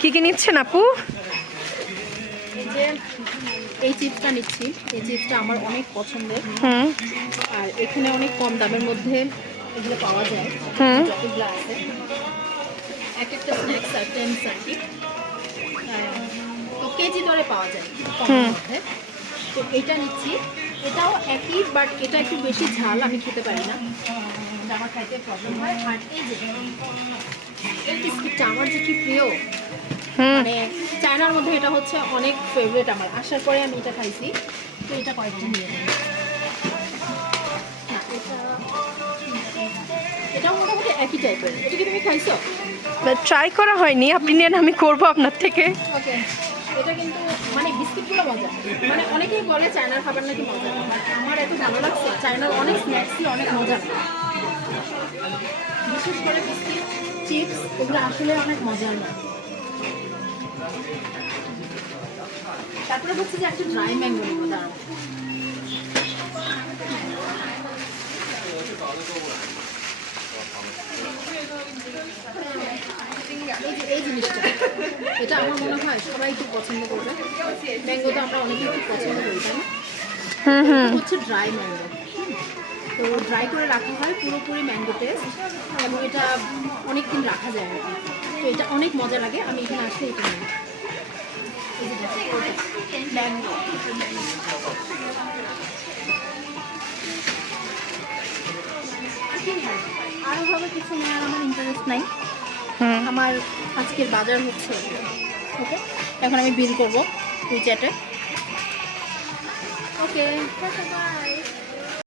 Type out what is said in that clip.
কি কি নিচ্ছেন আপু? এই চিপসটা নিচ্ছি। এই চিপসটা আমার অনেক পছন্দের। আর এখানে অনেক কম দামের মধ্যে এগুলো পাওয়া যায়। যতগুলো আছে এক একটা স্ন্যাক্স আর 10 সার্টি, তো কেজি দরে পাওয়া যায় কমের মধ্যে। তো এটা নিচ্ছি, এটাও একই, বাট এটা একটু বেশি ঝাল, আমি খেতে পারি না, আমার খাইতে প্রবলেম হয়। আর এই বিস্কিটটা আমার যে কি প্রিয়, মানে চায়নার মধ্যে এটা হচ্ছে অনেক ফেভারিট আমার। আসার পরে আমি এটা খাইছি, তো এটা কয়েকটা নিয়ে নিই। এটাও মোটামুটি একই টাইপের। এটা কি তুমি খাইছো? ট্রাই করা হয়নি, আপনি নেন, আমি করবো আপনার থেকে। ওকে, এটা কিন্তু মানে বিস্কিটগুলো মজা, মানে অনেকেই বলে চায়নার খাবার নাকি মজা, আমার এত ভালো লাগছে। চায়নার অনেক স্ন্যাক্সই অনেক মজা, বিশেষ করে বিস্কিট, চিপস, এগুলো আসলে অনেক মজার। তারপরে হচ্ছে যে একটা ড্রাই ম্যাঙ্গো নেবো, দাঁড়াও। এই জিনিসটা, এটা আমার মনে হয় সবাই খুব পছন্দ করবে। ম্যাঙ্গো তো আমরা অনেকেই খুব পছন্দ করি, তাই না? হচ্ছে ড্রাই ম্যাঙ্গো, তো ড্রাই করে রাখা হয় পুরোপুরি ম্যাঙ্গো টেস্ট, এবং এটা অনেক দিন রাখা যায় আর কি। তো এটা অনেক মজা লাগে, আমি এখানে আসলে এটা নিই। ম্যাঙ্গো আরো ভাবে কিছু নেওয়ার আমার ইন্টারেস্ট নাই। আমার আজকের বাজার হচ্ছে। ওকে, এখন আমি বিল করবো উইচ্যাটে। ওকে, বাই।